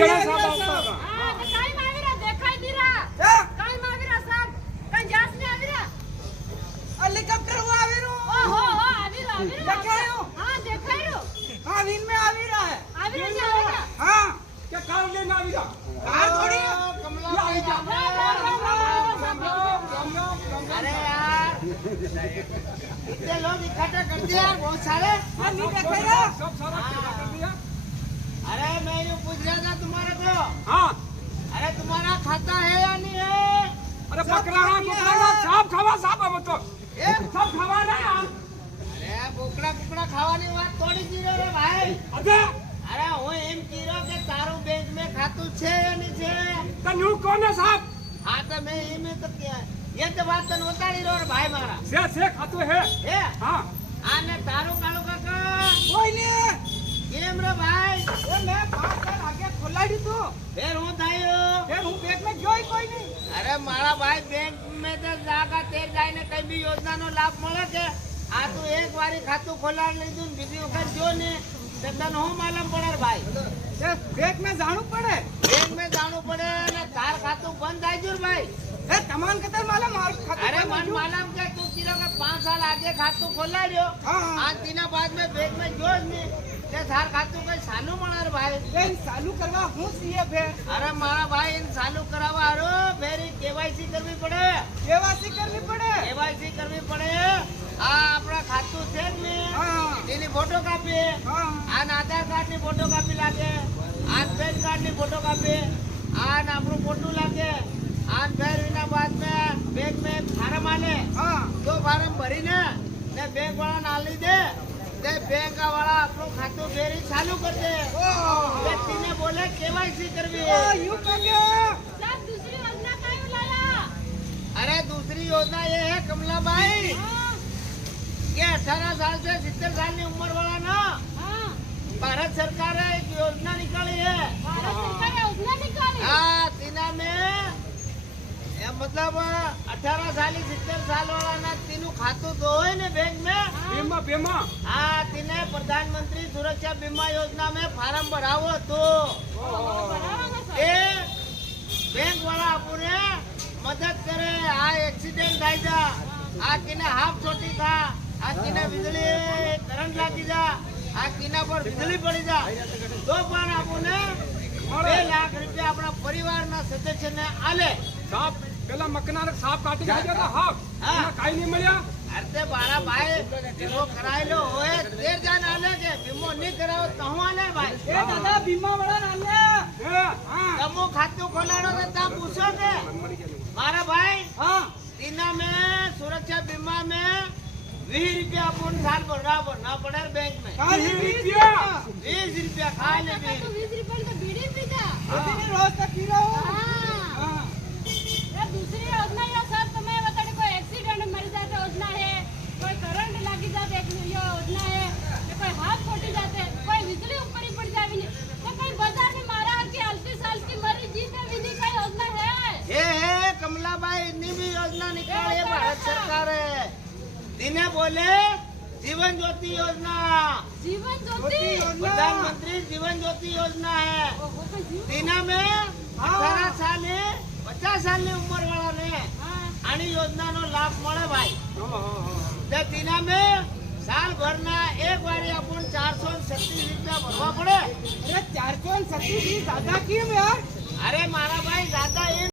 જણા સાહેબ આવતા હતા. હા તો કાઈ માં આવી રહ્યા દેખાઈ દીરા કાઈ માં આવી રહ્યા સાહેબ કઈ જાસ ને આવી રહ્યા હેલિકોપ્ટર હું આવી રહ્યું ઓહો આવી રહ્યા દેખાયું હા દેખાયું हाँ दिन में આવી रहा है આવી રહ્યા हाँ કે કાર લઈને આવી જા. कार थोड़ी है। લે આવી જા. अरे यार इतने लोग इकट्ठे कर दिए यार बहुत सारे हाँ नहीं देखेगा सब सारा टेका कर दिया. अरे मैं यूँ पूछ रहा था तुम्हारे को हाँ अरे तुम्हारा खाता है या नहीं है अरे बकरा साफ खावा साफ अब तो ए? सब खावा ना यार. अरे बोकड़ा बोकड़ा खाવાની વાત થોડી કીધો રે ભાઈ અજે અરે હું એમ કીધો કે તારું બેંક में ખાતું છે या नहीं છે તને કોને સાફ હા તો મેં એમ તો ये तो बात તને ઉતારી રહ્યો રે ભાઈ મારા से खातो है. હે हाँ આને તારું કાળુ કાકા कोई नहीं કેમ રે ભાઈ ये मैं 5 साल आगे खोलाड़ी तू ફેર હું થયું फिर हूँ पेट में जोई कोई नहीं અરે મારા ભાઈ બેંક में તો જાગા તે જઈને કઈ બી યોજનાનો લાભ મળે છે આ તું એક વારી ખાતું ખોલાડી લીધું ને બીજી વખત જો ને તો તને હું માલમ પડે રે ભાઈ ये पेट में जाणू पड़े બેંક में જાણવું પડે ને તાર ખાતું બંધ થાય છે ભાઈ ए तमाम कतर मालूम मार खाते अरे मन मालूम के तू किलो का 5 साल आगे खातू खोला लियो हाँ, हाँ। आज तीना बाद में बैंक में जोड़ नहीं ते थार खातू कई सालू मणार भाई ये चालू करवा हूँ सीए फिर अरे मारा भाई इन चालू करावा हारो फेरी केवाईसी करवी पड़े केवासी करनी पड़े केवाईसी करवी पड़े आ अपना खातू છે ને हाँ તેની ફોટો કાપી हाँ આ આધાર કાર્ડ ની ફોટો કાપી લાગે આ પેન કાર્ડ ની ફોટો કાપી આ આપણું ફોટો લાગે આ ફેર વિના બાદ में बैंक में फार्म आले हाँ तो फार्म भरी ने बैंक वाला नाली दे ते बैंक वाला अपनो खातो फेरी चालू कर दे व्यक्ति ने बोले केवाईसी करवी ओ यू कगे સાહેબ દૂસરી યોજના કાઈ લાયા अरे दूसरी योजना ये है कमला भाई હા कि 18 साल से 70 साल की उम्र वाला ना હા भारत सरकार ने एक योजना निकाली है ભારત સરકારે યોજના નીકાળી हाँ तीना में ये मतलब 18 साल 70 साल वाला ना तीनों खातों तो है ने बैंक में બેમાં બેમાં हाँ तीने प्रधानमंत्री सुरक्षा बीमा योजना में फार्म भरावो तो બરાબર છે ए बैंक वाला अपने मदद करे आ एक्सीडेंट थाई जा आ किने हाफ छोटी था आ किने बिजली करंट लागी जा आ किना पर बिजली पड़ी जा तो पण अपने 2 लाख रुपया अपना परिवार ना सदस्य ने आले સાફ પેલા મકનાર સાફ કાઢી ગયા હતા હાફ હા. એમાં કાઈ નહીં મળ્યા. अरे बारा भाई बीमो करायलो होए देर जान आले के बीमो नहीं कराओ तो हूं आले भाई ए दादा बीमा वाला नाले હે हाँ तमो खातू खोलाड़ो तो ता पूछो के मारा भाई हाँ तीना में सुरक्षा बीमा में 20 रुपया अपन साल भरना पड़े बैंक में काली 20 रुपया 20 रुपया खाए ले તો 20 રૂપિયા તો બીડી પીધા अभी रोज तक पी रहा हूँ હા हाँ ये दूसरी योजना ये सब तुम्हें बताने कोई एक्सीडेंट मर जाते योजना है कोई करंट लगी जाते एक ये योजना है कि कोई हाथ फूटी जाते कोई बिजली ऊपर ही पड़ जाए नहीं तो कहीं बाजार में मारा कि 80 साल की मरी जीते भी नहीं कोई योजना है ये है कमला भाई इतनी भी योजना निकाली है भारत सरकार है दिने बोले जीवन ज्योति योजना जीवन ज्योति प्रधानमंत्री जीवन ज्योति योजना है ओहो, कोई जीवन- तीना में 18 साल 50 साल की उम्र वाला ने हाँ, आनी योजना नो लाभ મળે भाई હા હા હા ते तीना में साल भर ना एक बारी अपन 436 रुपया भरवा पड़े अरे 437 ज्यादा क्यों यार